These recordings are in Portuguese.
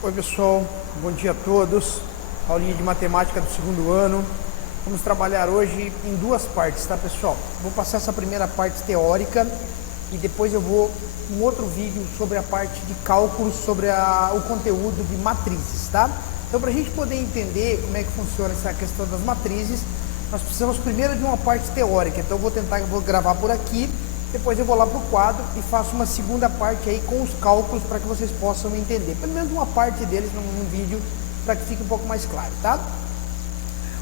Oi pessoal, bom dia a todos. Aulinha de matemática do segundo ano. Vamos trabalhar hoje em duas partes, tá pessoal? Vou passar essa primeira parte teórica e depois eu vou um outro vídeo sobre a parte de cálculos, sobre o conteúdo de matrizes, tá? Então, para a gente poder entender como é que funciona essa questão das matrizes, nós precisamos primeiro de uma parte teórica. Então eu vou gravar por aqui, depois eu vou lá para o quadro e faço uma segunda parte aí com os cálculos para que vocês possam entender, pelo menos uma parte deles num vídeo, para que fique um pouco mais claro, tá?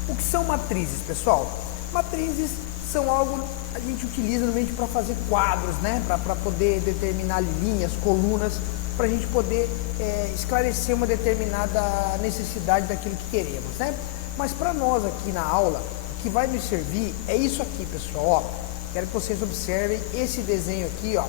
O que são matrizes, pessoal? Matrizes são algo que a gente utiliza normalmente para fazer quadros, né? Para poder determinar linhas, colunas, para a gente poder esclarecer uma determinada necessidade daquilo que queremos, né? Mas para nós aqui na aula, o que vai nos servir é isso aqui, pessoal, ó. Quero que vocês observem esse desenho aqui, ó,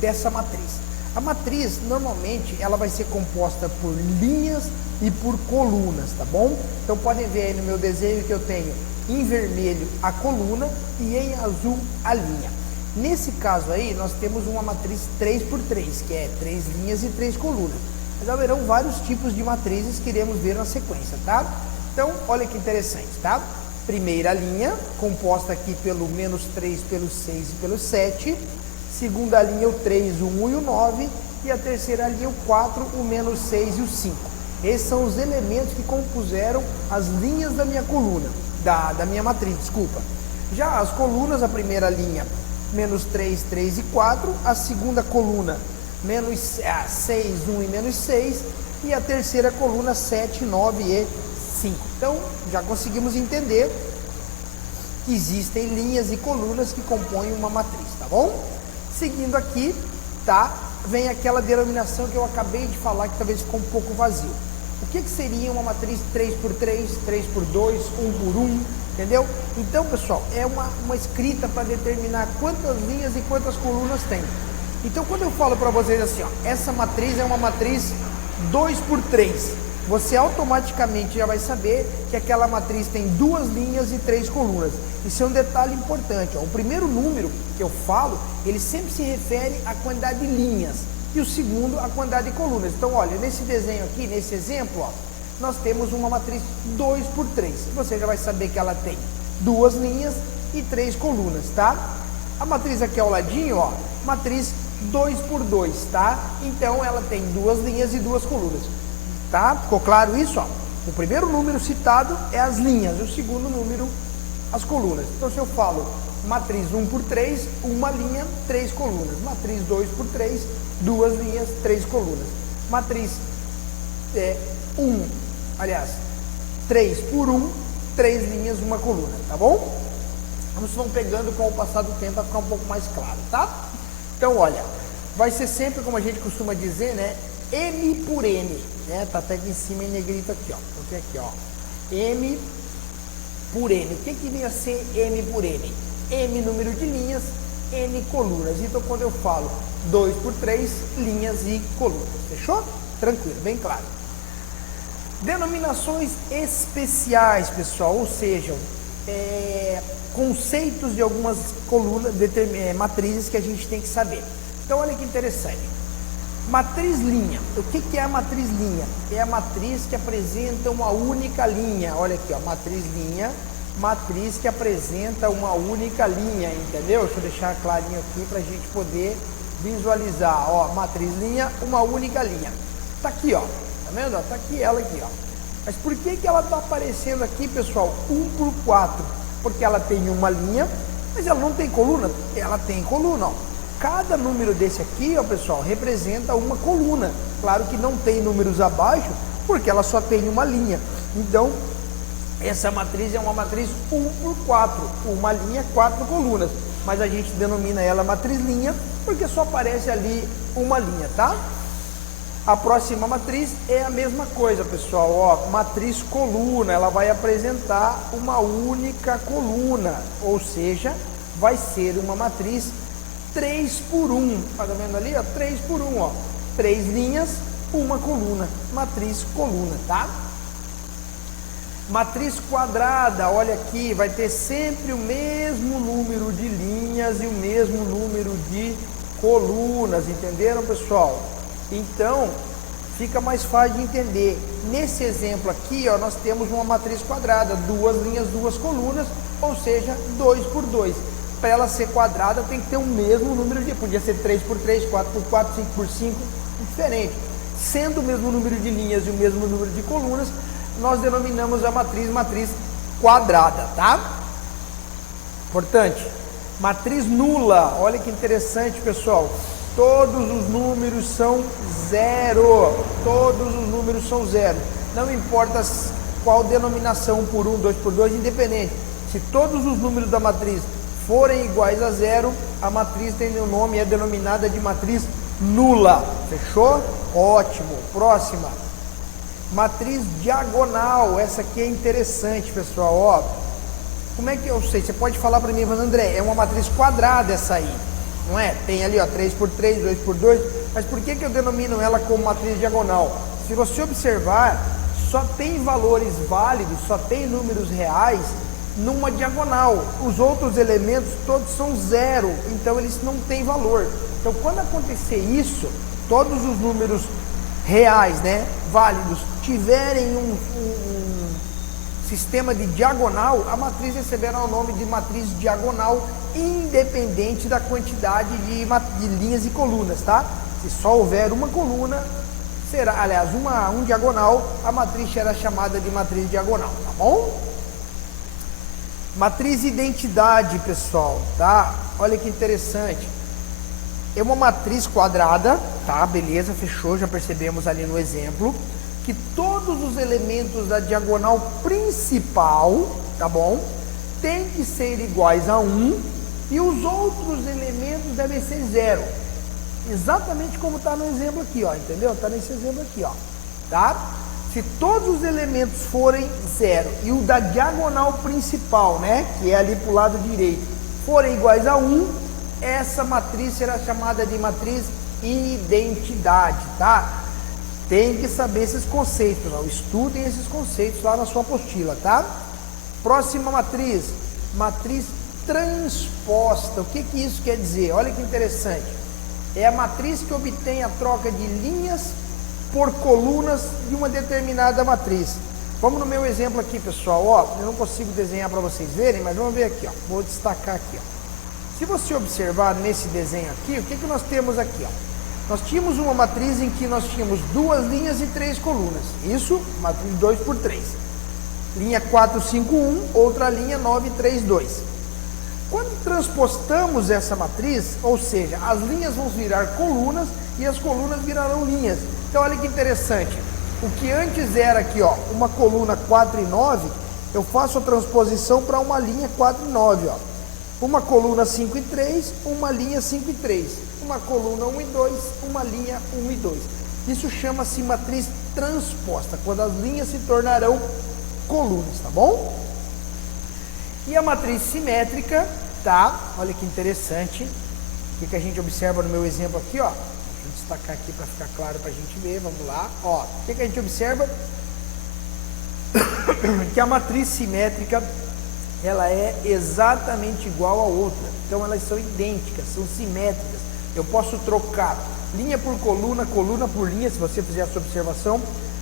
dessa matriz. A matriz, normalmente, ela vai ser composta por linhas e por colunas, tá bom? Então, podem ver aí no meu desenho que eu tenho em vermelho a coluna e em azul a linha. Nesse caso aí, nós temos uma matriz 3x3, que é 3 linhas e 3 colunas. Mas haverão vários tipos de matrizes que iremos ver na sequência, tá? Então, olha que interessante, tá? Primeira linha, composta aqui pelo menos 3, pelo 6 e pelo 7. Segunda linha, o 3, o 1 e o 9. E a terceira linha, o 4, o menos 6 e o 5. Esses são os elementos que compuseram as linhas da minha coluna, da minha matriz, desculpa. Já as colunas, a primeira linha, menos 3, 3 e 4. A segunda coluna, menos 6, 1 e menos 6. E a terceira coluna, 7, 9 e 5. Então, já conseguimos entender que existem linhas e colunas que compõem uma matriz, tá bom? Seguindo aqui, tá? Vem aquela denominação que eu acabei de falar, que talvez ficou um pouco vazio. O que seria uma matriz 3x3, 3x2, 1x1, entendeu? Então, pessoal, é uma escrita para determinar quantas linhas e quantas colunas tem. Então, quando eu falo para vocês assim, ó, essa matriz é uma matriz 2x3, você automaticamente já vai saber que aquela matriz tem 2 linhas e 3 colunas. Isso é um detalhe importante, ó. O primeiro número que eu falo, ele sempre se refere à quantidade de linhas, e o segundo à quantidade de colunas. Então, olha, nesse desenho aqui, nesse exemplo, ó, nós temos uma matriz 2x3. Você já vai saber que ela tem 2 linhas e 3 colunas, tá? A matriz aqui ao ladinho, ó, matriz 2x2, tá? Então, ela tem 2 linhas e 2 colunas. Tá? Ficou claro isso? Ó? O primeiro número citado é as linhas, o segundo número as colunas. Então, se eu falo matriz 1x3, uma linha, 3 colunas. Matriz 2x3, 2 linhas, 3 colunas. Matriz 3x1, 3 linhas, 1 coluna, tá bom? Vocês vão pegando com o passar do tempo para ficar um pouco mais claro, tá? Então, olha, vai ser sempre, como a gente costuma dizer, né? M por N, né? Tá até aqui em cima em negrito aqui, ó. Porque aqui, ó. M por N. O que viria a ser M por N? M número de linhas, N colunas. Então, quando eu falo 2x3, linhas e colunas. Fechou? Tranquilo, bem claro. Denominações especiais, pessoal, ou seja, conceitos de algumas colunas, matrizes que a gente tem que saber. Então, olha que interessante. Matriz linha. O que é a matriz linha? É a matriz que apresenta uma única linha. Olha aqui, ó, matriz linha, matriz que apresenta uma única linha, entendeu? Deixa eu deixar clarinho aqui para a gente poder visualizar. Ó, matriz linha, uma única linha. Tá aqui, ó. Tá vendo? Tá aqui ela aqui, ó. Mas por que ela tá aparecendo aqui, pessoal? 1x4. Porque ela tem uma linha, mas ela não tem coluna. Ela tem coluna, ó. Cada número desse aqui, ó, pessoal, representa uma coluna. Claro que não tem números abaixo, porque ela só tem uma linha. Então, essa matriz é uma matriz 1x4, uma linha, 4 colunas. Mas a gente denomina ela matriz linha, porque só aparece ali uma linha, tá? A próxima matriz é a mesma coisa, pessoal, ó, matriz coluna, ela vai apresentar uma única coluna, ou seja, vai ser uma matriz 3x1, tá vendo ali, ó, 3x1, ó, 3 linhas, uma coluna, matriz coluna, tá? Matriz quadrada, olha aqui, vai ter sempre o mesmo número de linhas e o mesmo número de colunas, entenderam, pessoal? Então, fica mais fácil de entender. Nesse exemplo aqui, ó, nós temos uma matriz quadrada, duas linhas, duas colunas, ou seja, 2 por 2. Para ela ser quadrada, tem que ter o mesmo número de... Podia ser 3 por 3, 4 por 4, 5 por 5, diferente. Sendo o mesmo número de linhas e o mesmo número de colunas, nós denominamos a matriz quadrada, tá? Importante. Matriz nula, olha que interessante, pessoal. Todos os números são zero. Todos os números são zero. Não importa qual denominação, 1 por 1, 2 por 2, independente. Se todos os números da matriz forem iguais a zero, a matriz tem o nome, é denominada de matriz nula. Fechou? Ótimo. Próxima. Matriz diagonal. Essa aqui é interessante, pessoal. Ó, como é que eu sei? Você pode falar para mim, mas André, é uma matriz quadrada essa aí, não é? Tem ali, ó, 3 por 3, 2 por 2. Mas por que eu denomino ela como matriz diagonal? Se você observar, só tem valores válidos, só tem números reais numa diagonal. Os outros elementos todos são zero, então eles não têm valor. Então, quando acontecer isso, todos os números reais, né, válidos, tiverem um sistema de diagonal, a matriz receberá o nome de matriz diagonal, independente da quantidade de linhas e colunas, tá? Se só houver uma coluna, será, aliás, um diagonal, a matriz será chamada de matriz diagonal, tá bom? Matriz identidade, pessoal, tá? Olha que interessante. É uma matriz quadrada, tá? Beleza, fechou, já percebemos ali no exemplo, que todos os elementos da diagonal principal, tá bom? Tem que ser iguais a 1 e os outros elementos devem ser zero. Exatamente como está no exemplo aqui, ó, entendeu? Está nesse exemplo aqui, ó, tá? Se todos os elementos forem zero e o da diagonal principal, né, que é ali para o lado direito, forem iguais a 1, essa matriz será chamada de matriz identidade, tá? Tem que saber esses conceitos, pessoal. Estudem esses conceitos lá na sua apostila, tá? Próxima matriz, matriz transposta. O que isso quer dizer? Olha que interessante. É a matriz que obtém a troca de linhas por colunas de uma determinada matriz. Vamos no meu exemplo aqui, pessoal. Ó, eu não consigo desenhar para vocês verem, mas vamos ver aqui, ó. Vou destacar aqui, ó. Se você observar nesse desenho aqui, o que nós temos aqui, ó? Nós tínhamos uma matriz em que nós tínhamos duas linhas e três colunas. Isso, matriz 2 por 3. Linha 4, 5, 1, outra linha 9, 3, 2. Quando transpostamos essa matriz, ou seja, as linhas vão virar colunas e as colunas virarão linhas. Então olha que interessante. O que antes era aqui, ó, uma coluna 4 e 9, eu faço a transposição para uma linha 4 e 9, ó. Uma coluna 5 e 3, uma linha 5 e 3. Uma coluna 1 e 2, uma linha 1 e 2. Isso chama-se matriz transposta, quando as linhas se tornarão colunas, tá bom? E a matriz simétrica, tá? Olha que interessante. O que a gente observa no meu exemplo aqui, ó. Deixa eu destacar aqui para ficar claro para a gente ver, vamos lá. Ó, o que a gente observa? Que a matriz simétrica, ela é exatamente igual a outra. Então elas são idênticas, são simétricas. Eu posso trocar linha por coluna, coluna por linha, se você fizer essa observação,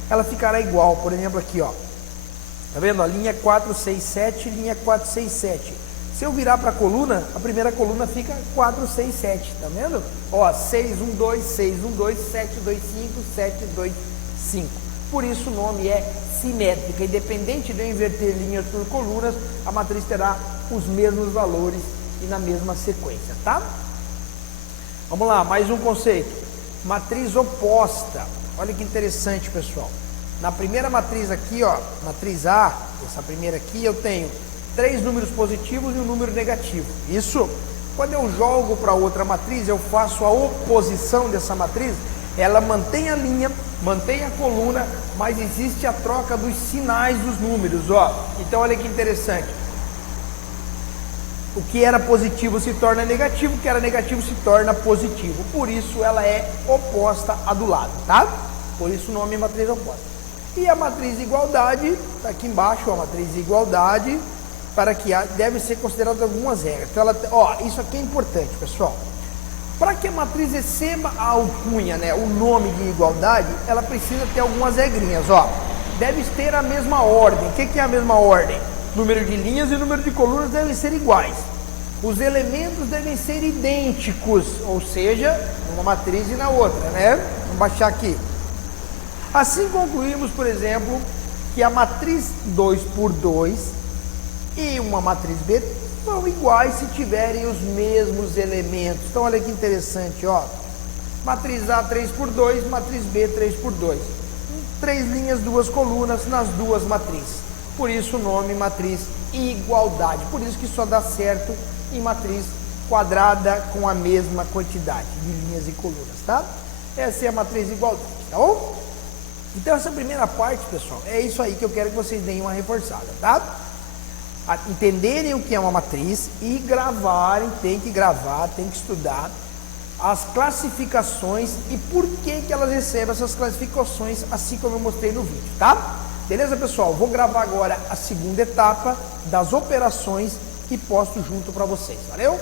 ela ficará igual. Por exemplo aqui, ó. Tá vendo? A linha 4, 6, 7, linha 4, 6, 7. Se eu virar para a coluna, a primeira coluna fica 4, 6, 7. Tá vendo? Ó, 6, 1, 2, 6, 1, 2, 7, 2, 5, 7, 2, 5. Por isso o nome é simétrica. Independente de eu inverter linhas por colunas, a matriz terá os mesmos valores e na mesma sequência, tá? Vamos lá, mais um conceito. Matriz oposta. Olha que interessante, pessoal. Na primeira matriz aqui, ó, matriz A, essa primeira aqui, eu tenho 3 números positivos e um número negativo. Isso, quando eu jogo para outra matriz, eu faço a oposição dessa matriz, ela mantém a linha, mantém a coluna, mas existe a troca dos sinais dos números, ó. Então, olha que interessante. O que era positivo se torna negativo, o que era negativo se torna positivo. Por isso, ela é oposta à do lado, tá? Por isso, o nome é matriz oposta. E a matriz de igualdade, está aqui embaixo, ó, a matriz de igualdade, para que deve ser considerada algumas regras. Então, ela, ó, isso aqui é importante, pessoal. Para que a matriz receba a alcunha, né, o nome de igualdade, ela precisa ter algumas regrinhas, ó. Deve ter a mesma ordem. O que é a mesma ordem? Número de linhas e número de colunas devem ser iguais. Os elementos devem ser idênticos, ou seja, uma matriz e na outra, né? Vamos baixar aqui. Assim concluímos, por exemplo, que a matriz 2 por 2 e uma matriz B são iguais se tiverem os mesmos elementos. Então, olha que interessante, ó. Matriz A 3 por 2, matriz B 3 por 2. 3 linhas, 2 colunas nas duas matrizes. Por isso o nome matriz igualdade. Por isso que só dá certo em matriz quadrada com a mesma quantidade de linhas e colunas, tá? Essa é a matriz igualdade, tá bom? Então essa primeira parte, pessoal, é isso aí que eu quero que vocês deem uma reforçada, tá? Entenderem o que é uma matriz e gravarem, tem que gravar, tem que estudar as classificações e por que elas recebem essas classificações, assim como eu mostrei no vídeo, tá? Beleza, pessoal? Vou gravar agora a segunda etapa das operações e posto junto para vocês, valeu?